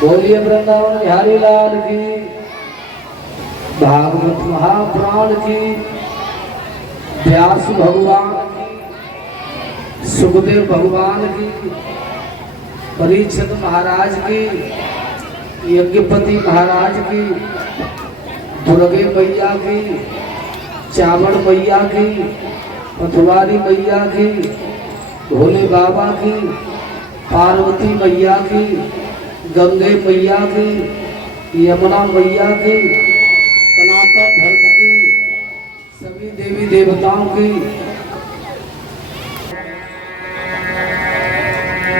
बोलिए वृंदावन बिहारी लाल की, भागवत महापुराण की, व्यास भगवान की, सुखदेव भगवान की, परीक्षित महाराज की, यज्ञपति महाराज की, दुर्गे मैया की, चावड़ मैया की, पथवारी मैया की, भोले बाबा की, पार्वती मैया की, गंगे मैया की, यमुना मैया की, सनातन धर्म की, सभी देवी देवताओं की।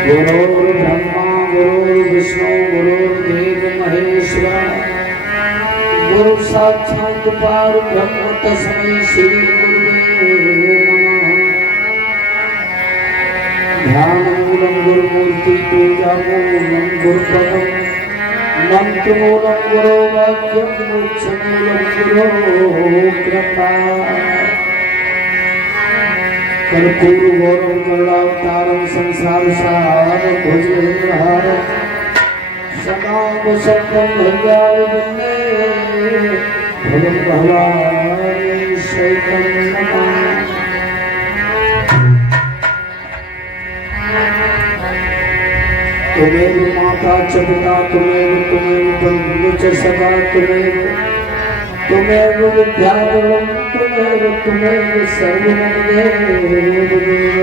गुरुर्ब्रह्मा गुरुर्विष्णु गुरुर्देव महेश्वर, गुरु साक्षात् परब्रह्म तस्मै श्री गुरुवे नमः। ध्यानमूलं गुरुमूर्ति पूजा मूलं गुरुपदं, मंत्रमूलं गुरुवाक्यं मोक्षमूलं गुरुकृपा। कर्पूरगौरं करुणावतारं संसारसारं भुजगेन्द्रहारं, सदा वसन्तं हृदयारविन्दे भवं भवानी शैतं नमामि। तुम्हें माता च पिता तुम्हें बंधु च सखा तुम्हें विद्याधरम तुम्हें सर्वमंगल देव।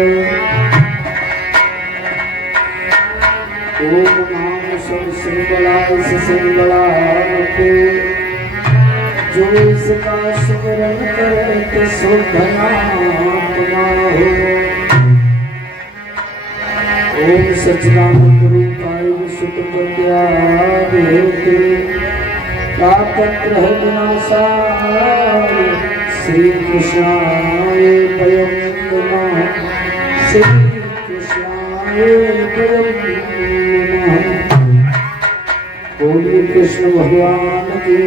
ओम नाम संबलाय संबलाते, जो इसका सुमरन करे तो शुद्धनात्मा हो। ओम सच्चिदानंद रूपाय विशुद्धपद्याय तापत्रय विनाशाय श्री कृष्णाय वयं नमः। श्री कृष्णाय वयं नमः। बोलिए कृष्ण भगवान की।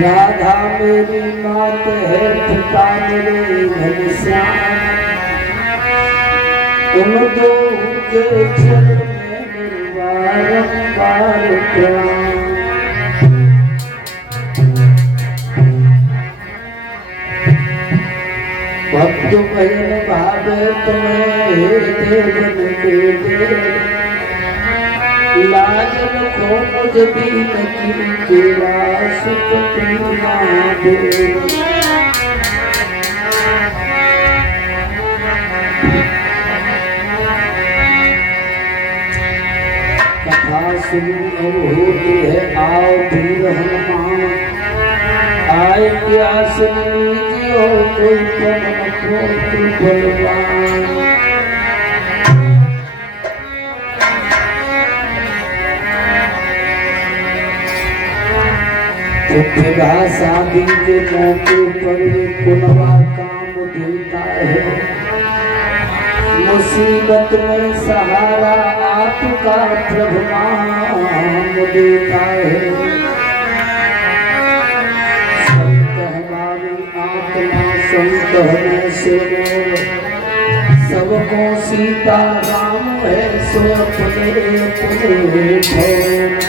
राधा मेरी मात है, पिता मेरे घनश्याम, उन दो के चरण में बारंबार प्रणाम। भक्त भजन भावे तुम्हें देवन के देव, लाज रखो मुझ दीन की तेरा सुपति महादेव। कथा सुनी अब होती है आओ धीर हनुमान, आए प्यास लीजिए कोई पवन पुत्र बलवान। शादी के मौके पर कुनवा काम देता है, मुसीबत में सहारा आपका प्रभु नाम देता है। संत हमारी आत्मा संत हमें सुनो, सबको सीता राम है सो अपने अपने भवन।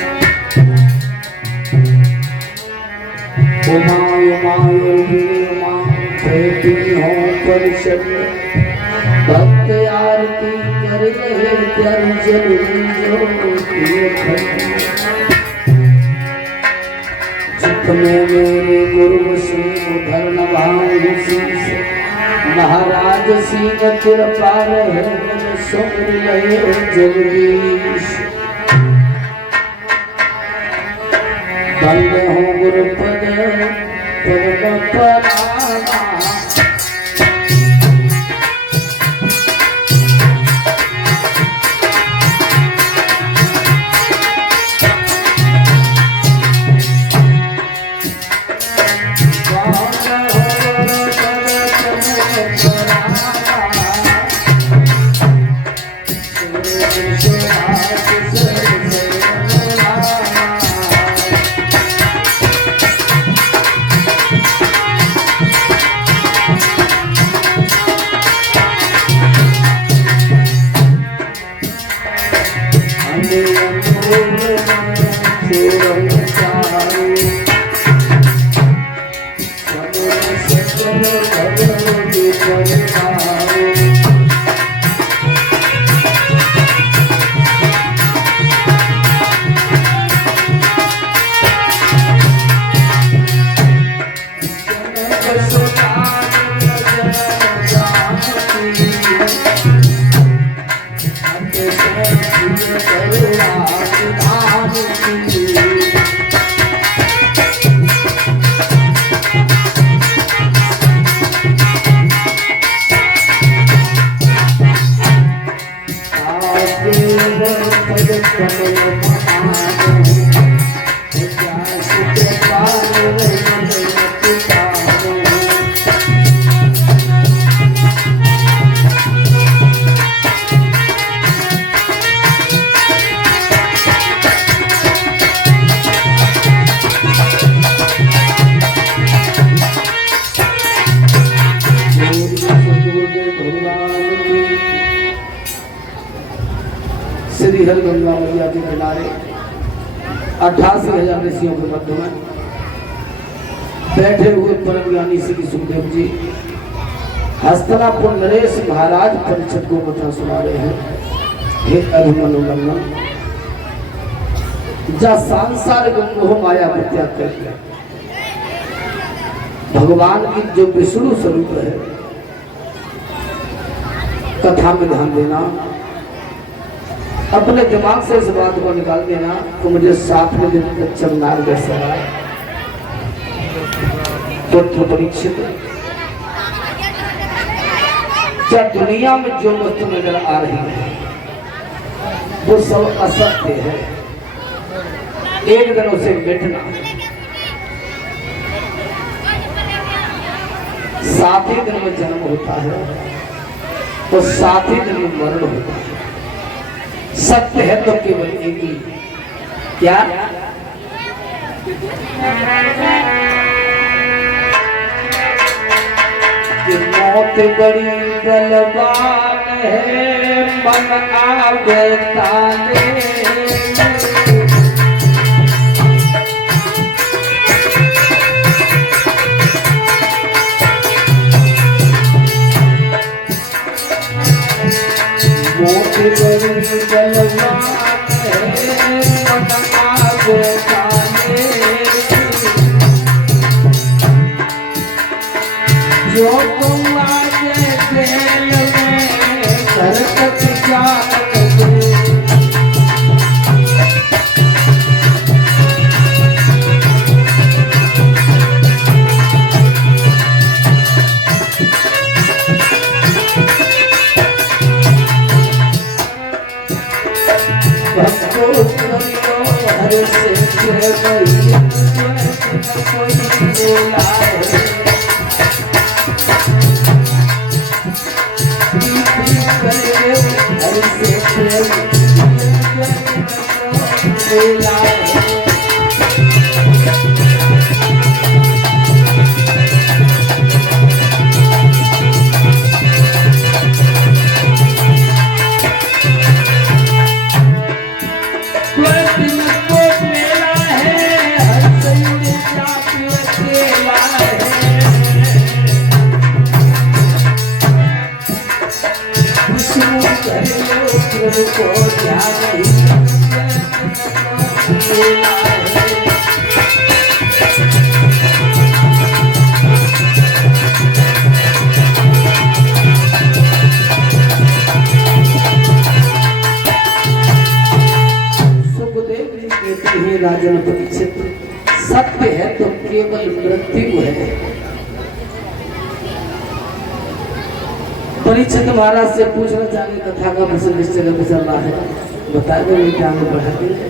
परिषद भक्त आरती कर जितने मेरे गुरु सिंह धर्म भाव शीश, महाराज सिंह कृपा रहे सुन रहे जगदीश। बंद हो गुरुपद परम परावा, श्री हर गंगा मैया के किनारे 88,000 ऋषियों के मध्य में बैठे हुए परम ज्ञानी श्री सुखदेव जी हस्तिनापुर नरेश महाराज परीक्षित को कथा सुना रहे हैं। हे अभिमन्यु, जा सांसारिक मोह माया त्याग कर दिया, भगवान की जो विष्णु स्वरूप है, कथा में ध्यान देना, अपने दिमाग से इस बात को निकाल देना तो मुझे 7वें दिन तक चलना है। तो परीक्षित, जब दुनिया में जो वस्तु नजर आ रही है वो सब असत्य है, एक दिन उसे मिटना, 7वें दिन में जन्म होता है तो 7वें दिन में मरण होता है। सत्य है तो केवल एक ही, क्या? कि मौत बड़ी बलवान है, मन आगे ताने, मौत बड़ी बलवान है, मन आगे ताने, जो तुम आज जेल में सरकत जान दो, हर से कोई बोला है, राजन परीक्षित, सत्य है तो केवल मृत्यु है। परीक्षित महाराज से पूछना चाहिए कथा का प्रसंग इस जगह पे चल रहा है, बताए मैं क्या आगे बढ़ाते हैं।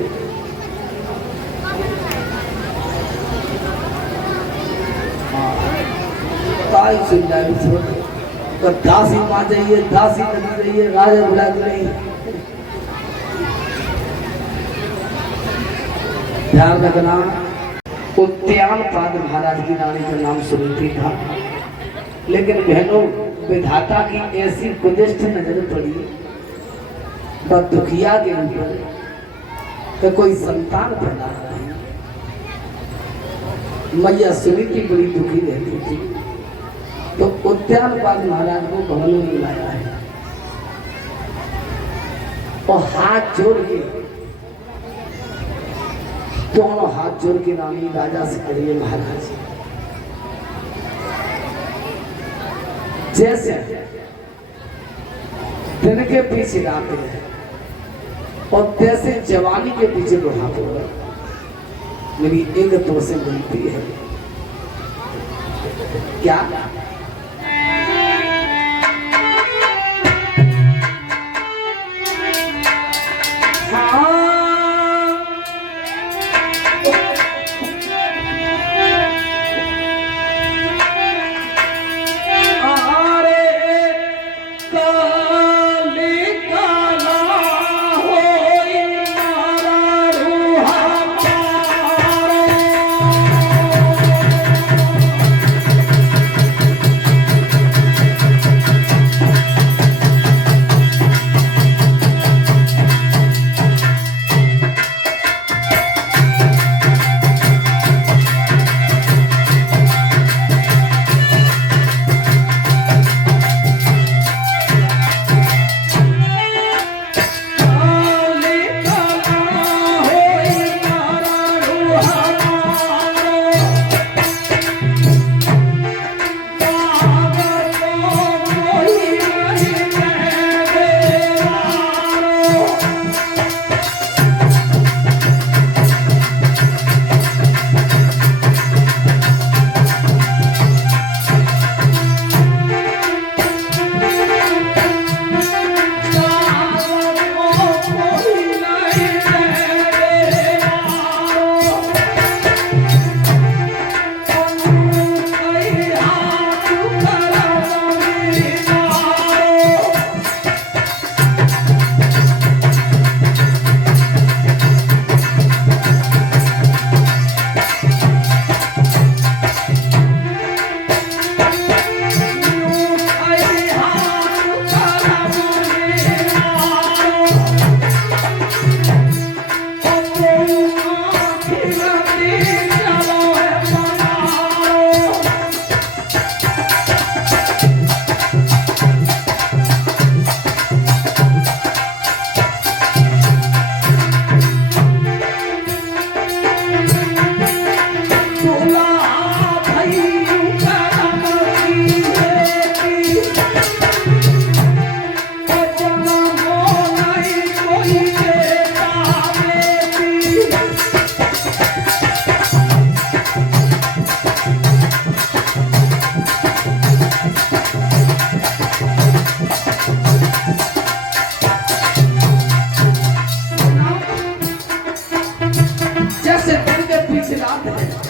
दासी माँ जाइए, दासी नदी रही है, राजा बुला के नहीं। ध्यान रखना, उद्यान पाद महाराज की रानी का नाम सुनीति था, लेकिन बहनों विधाता की ऐसी कुदिष्ट नजर पड़ी दुखिया के ऊपर तो कोई संतान पैदा नहीं। मैया सुनीति बड़ी दुखी रहती थी, तो उद्यान पाद महाराज को भवनों में लाया है और हाथ जोड़ के, दोनों हाथ जोड़ के रानी राजा से करिए महाराज, जैसे दिन के पीछे आते हैं और जैसे जवानी के पीछे बढ़ाते हो, मेरी एक तो से बनती है क्या? हाँ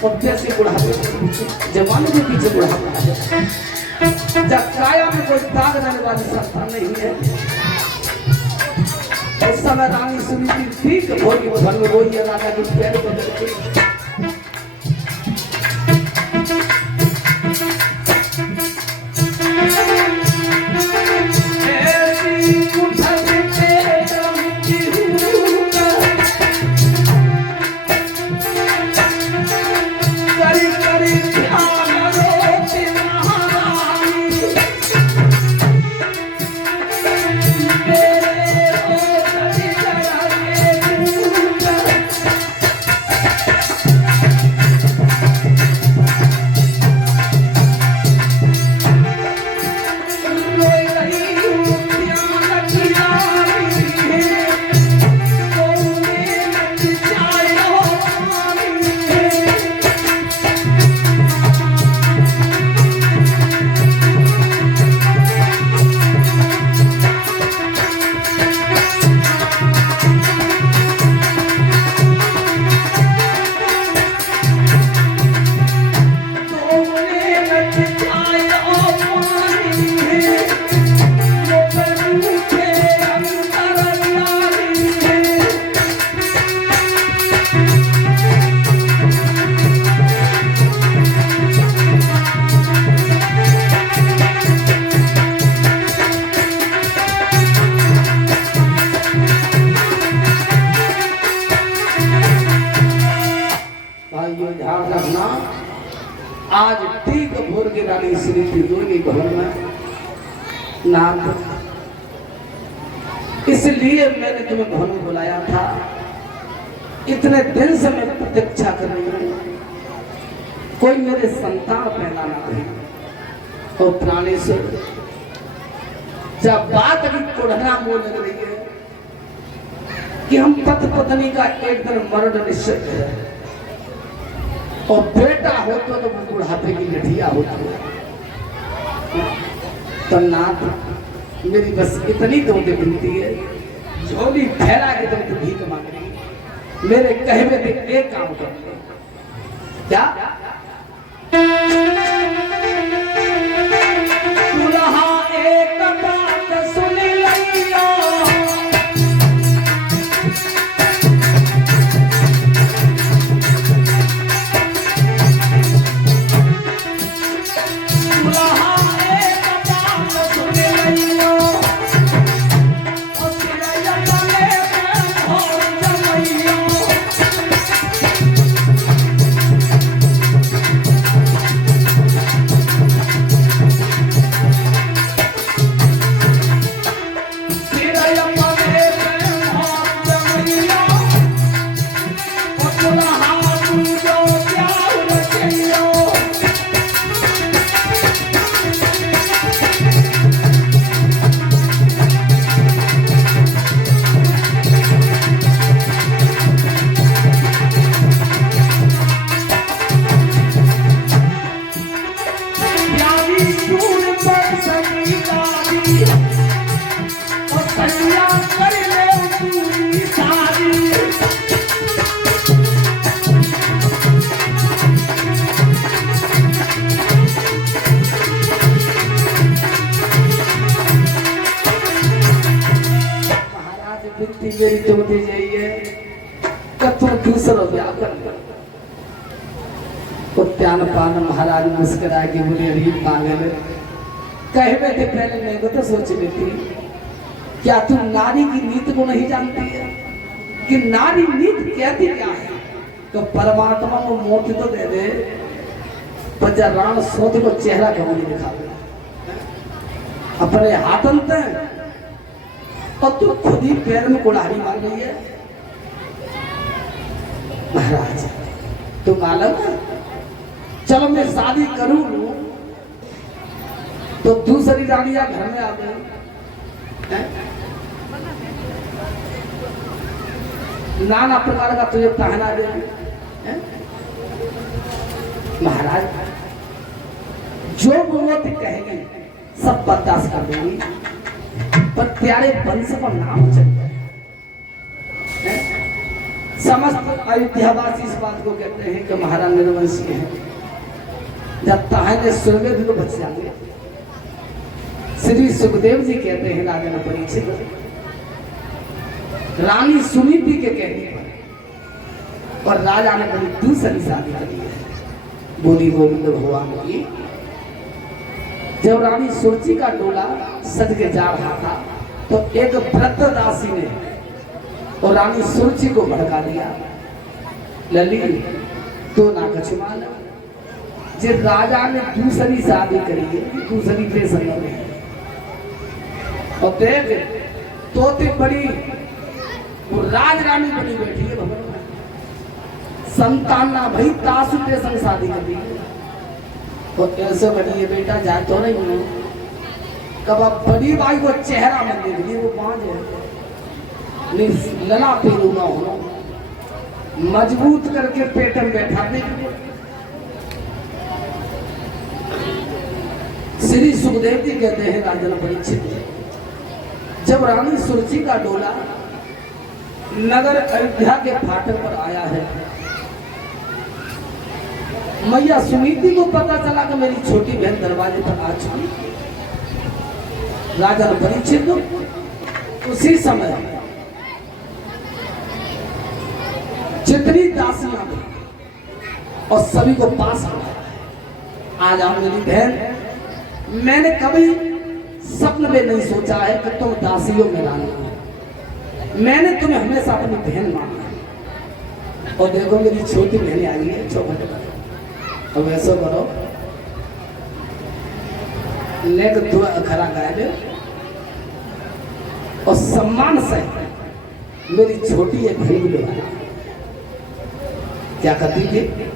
और जैसे बुढ़ापे जवानों के पीछे बुढ़ापा है। जब काया में कोई दाग रहने वाली संस्था नहीं है, उस समय रानी सुनीति ठीक भोगी धन में वही राजा के पैर बदल के आज ठीक भोर के रानी श्री दोनी भवन में नाम, इसलिए मैंने तुम्हें भवन में बुलाया था। इतने दिन से मैं प्रतीक्षा कर रही हूँ, कोई मेरे संतान पैदा ना रही। और प्राणेश्वर जब बात अभी कोढ़ना मोल लग रही है कि हम पति पत्नी का एक दिन मरण निश्चित है, और बेटा हो तो वो बुढ़ापे की लठिया होती है। तो नाथ मेरी बस इतनी तुमसे विनती है, झोली फैला के तुमसे भीख मांग रही, मेरे कहे में एक काम कर क्या दुल्हा एक बात थी मेरी चौथी जाइए कतो दूसरो ब्याह कर त्यान पान महाराज मुस्कुरा के बोले अरे पागल कहवे थे पहले मैं तो सोच लेती क्या तुम नारी की नीति को नहीं जानती है कि नारी नीति कहती क्या है तो परमात्मा को मोती तो दे दे पर जब राम सोच को चेहरा क्यों नहीं दिखा दे अपने हाथन ते और तू खुद ही पैर में कुल्हाड़ी मार रही है महाराज तू मालूम है चलो मैं शादी करूं तो दूसरी रानियां घर में आ गई नाना प्रकार का तुझे पहना दे महाराज जो भगवती कहेगी सब बर्दाश्त कर देंगी पर प्यारे वंश पर नाम चल जाए समस्त अयोध्यावासी इस बात को कहते हैं कि महाराज निर्वंशी है जब ताहने स्वर्ग भी बच जाएंगे श्री सुखदेव जी कहते हैं राजा ने परीक्षित रानी सुनीति के कहने पर और राजा ने बड़ी दूसरी शादी करी है बोली गोविंद भगवान की जब रानी सुरची का डोला सज के जा रहा था तो एक वृद्ध दासी ने और रानी सुरची को भड़का दिया लली तो ना कछुमान जे राजा ने दूसरी शादी करी है दूसरी पे संग में और देख तोते बड़ी वो राज रानी बनी बैठी है भगवान संतान ना भाई तासु पे संग शादी कर दी और कैसे बनी है बेटा जाए तो नहीं हूँ कब अब बड़ी भाई को चेहरा मन देख ली वो पांच है लला पेरू ना होना मजबूत करके पेट में बैठा दे श्री सुखदेव जी कहते हैं राजन परीक्षित जब रानी सुरची का डोला नगर अयोध्या के फाटक पर आया है मैया सुनीति को पता चला कि मेरी छोटी बहन दरवाजे पर आ चुकी राजा परीक्षित उसी समय जितनी दासियां थी और सभी को पास बुलाया आज आओ मेरी बहन मैंने कभी स्वप्न में नहीं सोचा है कि तुम दासियों में रानी हो मैंने तुम्हें हमेशा अपनी बहन माना और देखो मेरी छोटी बहन आई है चौखट पर अब ऐसा करो लेकर दो खरा गाय दे और सम्मान से मेरी छोटी एक बहन भी बुलाना क्या कहती थी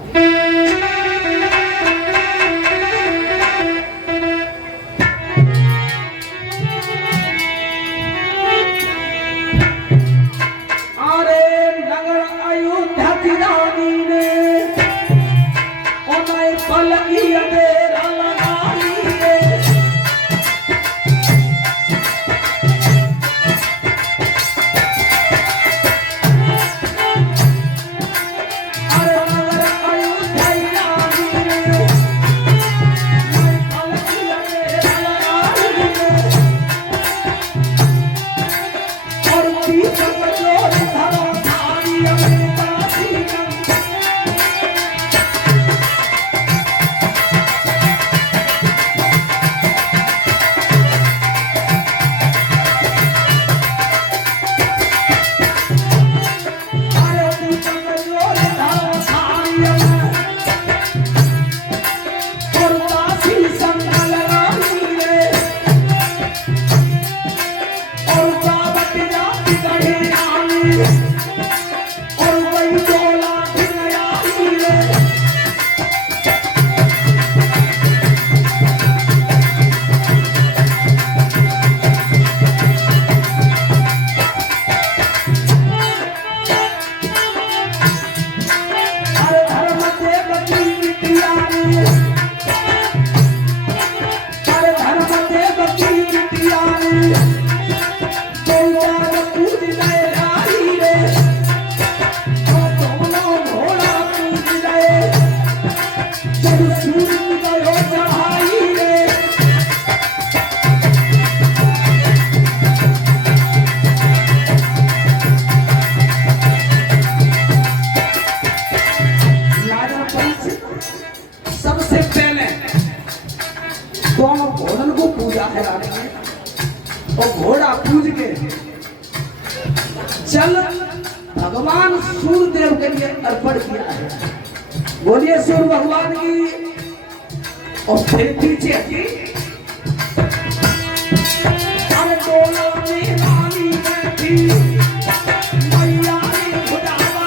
और घोड़ा पूज के चल भगवान सूर्यदेव के लिए अर्पण किया है। बोलिए सूर्य भगवान की। और फिर पीछे हटी डोला में रानी बैठी मैया ने घुटावा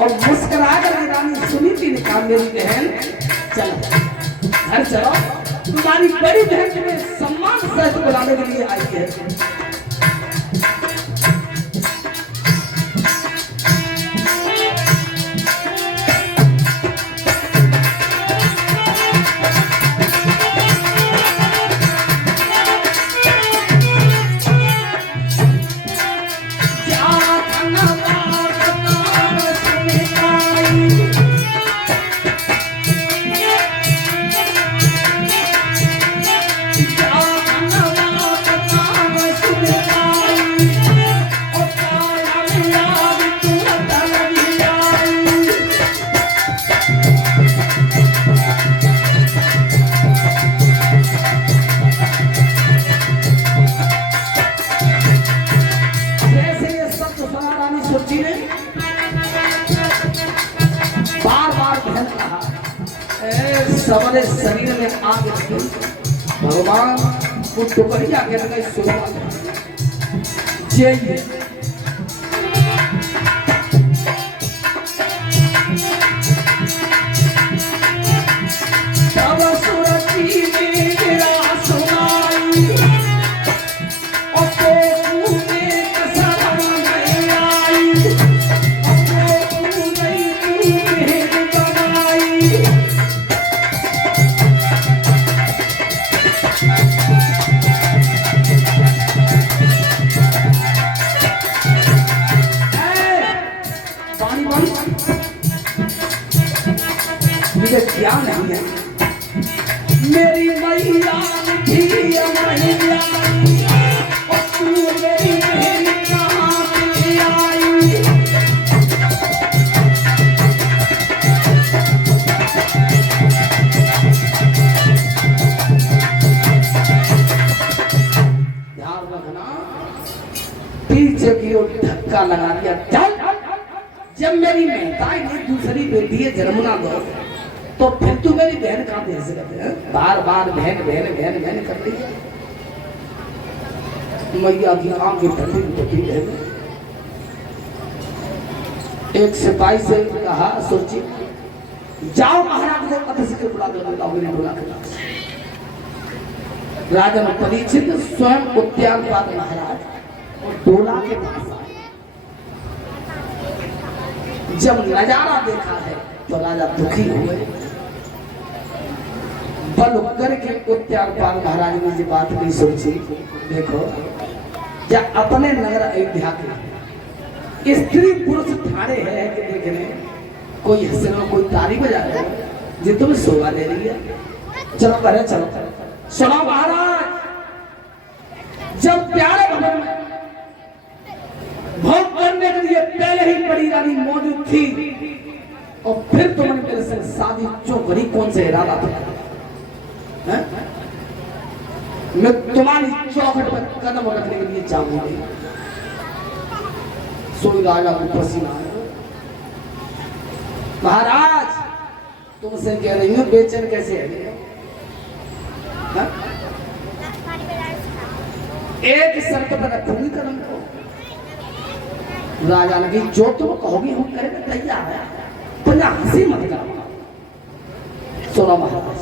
और मुस्कुरा कर रानी सुनीति ने कहा मेरी बहन चलो घर चलो, तुम्हारी बड़ी बहन तुम्हें सम्मान सहित बुलाने के लिए आई है। सबरे शरीर में आग लगी। भगवान को टुकड़िया के शुरुआत जय तब सुरती में तेरा सुनाई और तो तूने कसरा नहीं आई और तो नहीं तूने बनाई। मुझे क्या नहीं है मेरी मैया थी मैया और तू मेरी बहन कहाँ से आई। ध्यान रखना पीछे की ओर धक्का लगा दिया। चल जब मेरी महताई ने दूसरी बेटी जन्म ना दो तो फिर तू मेरी बहन कहां दे सकते हैं। बार बार बहन बहन बहन बहन कर रही है। मैया की आंखें ठंडी होती है। एक सिपाही से कहा सोची जाओ महाराज को पद से बुला दो। बुला राजन परीक्षित स्वयं उद्यानपाल महाराज और डोला के पास आए। जब नजारा देखा है तो राजा दुखी हुए। बल करके उद्यानपाल महाराज ने ये बात नहीं सोची। देखो या अपने नगर अयोध्या के स्त्री पुरुष ठाड़े है कि देखने कोई हंसना कोई ताली बजा रहा है जी तुम्हें शोभा दे रही है। चलो करे चलो सुनो महाराज जब प्यारे भवन में भोग करने के लिए पहले ही बड़ी रानी मौजूद थी और फिर तुमने मेरे से शादी चौकड़ी कौन से इरादा था। मैं तुम्हारी चौखट पर कदम रखने के लिए चाहूंगी। सोई राजा को पसीना आया। महाराज तुमसे कह रही हूँ बेचैन कैसे है। एक शर्त पर रखूंगी कदम को। राजा ने कही जो तुम कहोगी हम करेंगे तैयार है पर हंसी मत करो। सुनो महाराज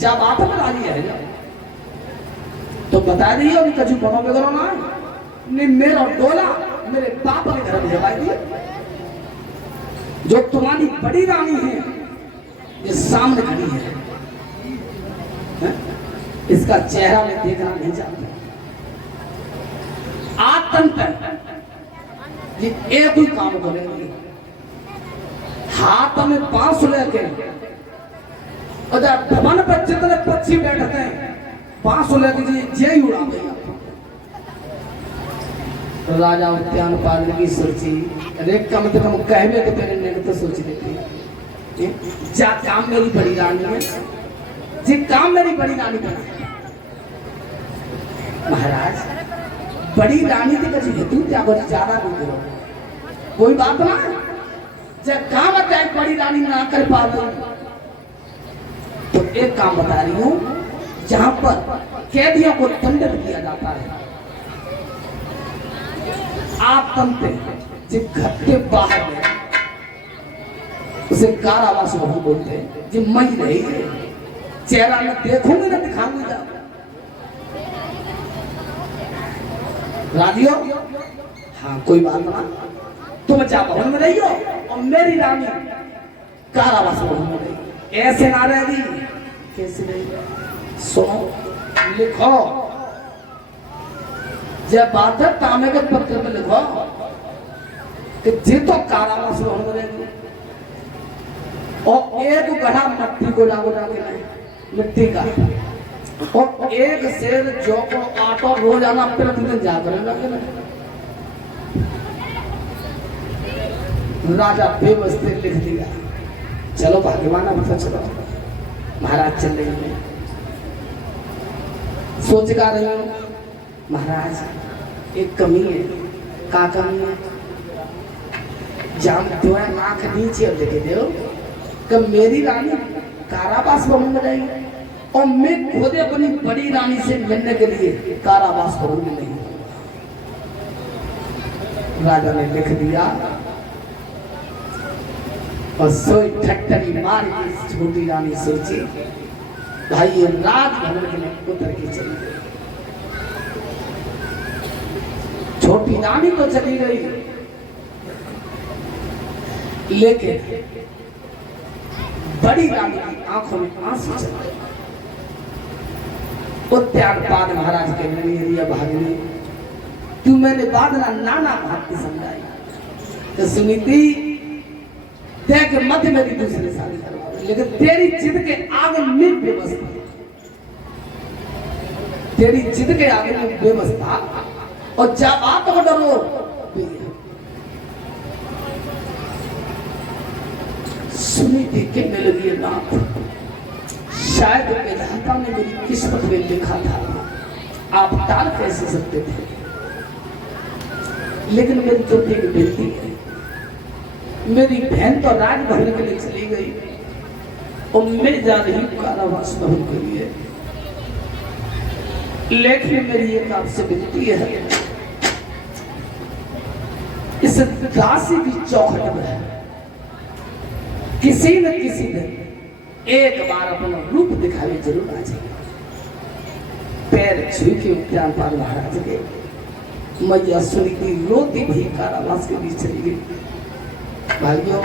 जब आप राजी है तो बता दियो कि कछु बनो बेगरो ना नहीं, मेरा डोला मेरे बाप के घर भेजवा दिए। जो तुम्हारी बड़ी रानी है ये सामने खड़ी है, इसका चेहरा मैं देखना नहीं चाहता। आतंक ये एक ही काम करेंगे, हाथ में बांस लेके और जब भवन पर जितने पक्षी बैठते हैं बांस लेके जे उड़ा गई। राजा उद्यान पाल की सोची, अरे कम से कम कहवे तो तेरे ने तो सोच लेती जा काम मेरी बड़ी रानी है, जी काम मेरी बड़ी रानी बना। महाराज बड़ी रानी की कछु हेतु त्यागो ज्यादा नहीं करो, कोई बात ना, जब काम बताए बड़ी रानी ना कर पा तो एक काम बता रही हूं, जहां पर कैदियों को दंडित किया जाता है, आप तंते जिस घर के बाहर में उसे कारावास बहु बोलते हैं, जो मई रही चेहरा में देखूंगी ना दिखाऊंगी जा राजियो। हाँ कोई बात ना, तुम जा भवन में रहियो और मेरी रानी कारावास भवन में रही। ऐसे ना रहेगी, कैसे नहीं? सुनो लिखो, जब बात है तामे के पत्र में लिखो कि जी तो कारावास भवन में रहेगी और एक गढ़ा मट्टी को लागू जाके नहीं, मिट्टी का, और एक शेर जो को आटा रोजाना प्रतिदिन जाकर लगे। राजा बेबस्ते लिख दिया, चलो भाग्यवान मतलब चलो। महाराज चल रही है, सोच का रही हूं महाराज एक कमी है। का कमी है? जान दो नाक नीचे अब लेके दो कि मेरी रानी कारावास भवन में रहेगी और मैं खुद अपनी बड़ी रानी से मिलने के लिए कारावास भवन में नहीं। राजा ने लिख दिया और सोई ठट्टरी मार के छोटी रानी सोची भाई ये राजभवन के लिए उतर के चली गई। छोटी रानी तो चली गई, लेकिन बड़ी रानी की आंखों में आंसू चले। त्यागपाद महाराज के लिए भागनी तू मैंने बादना नाना भाग समझाई तो सुनीति देख मत मेरी दूसरे शादी करवा, लेकिन तेरी जिद के आगे में बेवस्था, तेरी जिद के आगे में बेवस्था और जब आप को डरो सुनीति के मिल गई नाथ। शायद विधाता ने मेरी किस्मत में लिखा था, आप टाल कैसे सकते थे, लेकिन मेरी तो एक बेटी है, मेरी बहन तो राजभवन के लिए चली गई और मैं जा रही हूं कारावास भवन के लिए। लेकिन मेरी एक आपसे विनती है, इस दासी की चौखट में किसी न किसी दिन एक बार अपना रूप दिखावे जरूर आ जाए। पैर छू के उद्यान पाल महाराज के मैया सुनीति रोती भई कारावास के बीच चली गई। भाइयों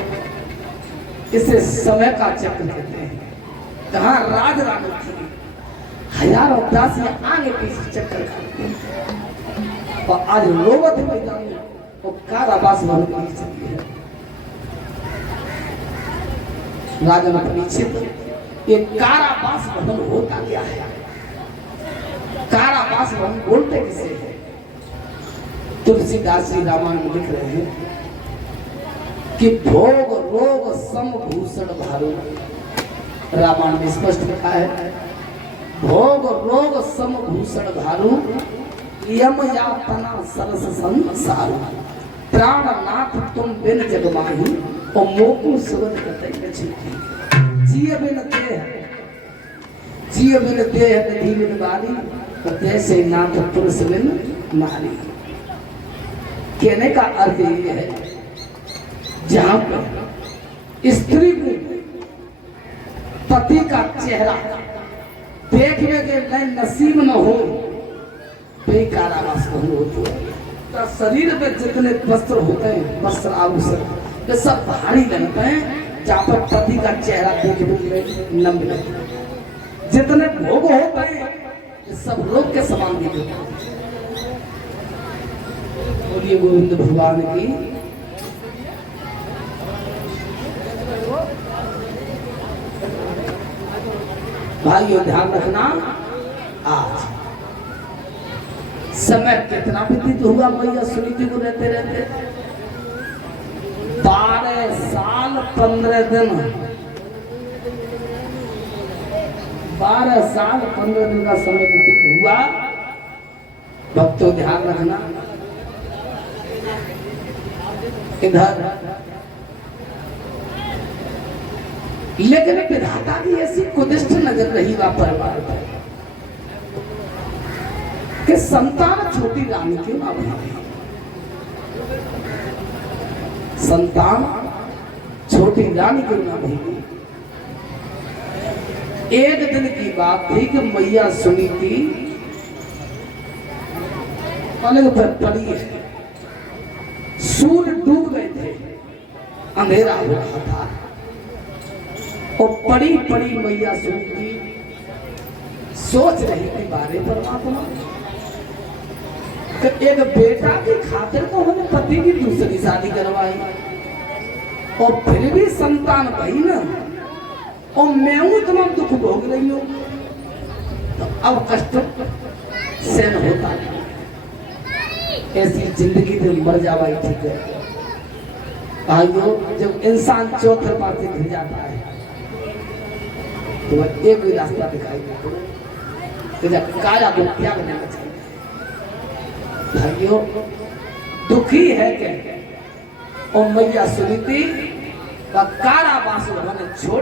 इसे समय का चक्र कहते हैं। कहाँ राज रानी थी, हजारों दासियां आगे पीछे चक्कर खाती हैं और आज रोवत मैदान में वो कारावास भवन के बीच चली है। राजा ने परीक्षित ये कारावास भवन होता क्या है, कारावास भवन बोलते किसे है? तुलसीदास जी रामायण में लिख रहे हैं कि भोग रोग सम भूषण भारू। रामायण में स्पष्ट लिखा है भोग रोग सम भूषण भारू, यम यातना सरस संसार, प्राणनाथ तुम बिन जग माही और मोकु सुगत कतई न छूटी। जिय बिन देह, जिय बिन देह विधि बिन बारी, तो जैसे नाथ पुरुष बिन नारी। कहने का अर्थ ये है जहां पर स्त्री को पति का चेहरा देखने के लिए नसीब न हो बेकारावास नहीं होती है। तो शरीर में जितने वस्त्र होते हैं, वस्त्र आभूषण, ये सब भारी लगते हैं, जहाँ पर पति का चेहरा देखने में न मिले। जितने भोग होते हैं ये सब लोग के समान दिखते हैं। बोलिए गोविंद भगवान की। भाइयों ध्यान रखना, आज समय कितना व्यतीत हुआ मैया सुनीति को रहते रहते 12 साल 15 दिन 12 साल 15 दिन का समय व्यतीत हुआ। भक्तों ध्यान रखना, इधर लेकिन विधाता की ऐसी कुदिष्ट नजर रही वह परिवार पर कि संतान छोटी रानी क्यों ना बनी। संतान छोटी रानी क्यों ना बनी। एक दिन की बात थी कि मैया सुनीति पलंग पर पड़ी है, सूर्य डूब गए थे, अंधेरा हो रहा था, और पड़ी पड़ी मैया सुनीति सोच रही थी बारे परमात्मा कि एक बेटा की खातिर तो हमने पति की दूसरी शादी करवाई, और फिर भी संतान भई ना, और मैं इतना दुख भोग रही हूं, तो अब कष्ट सहन होता नहीं। ऐसी जिंदगी में मर जावाई ठीक है। भाइयों, जब इंसान चौथे पार से गिर जाता है तो वह एक ही रास्ता दिखाई देता है कि जब काया को त्याग देना चाहिए। भाइयों, दुखी है क्या? और मैया सुनीति का कारावास उन्होंने छोड़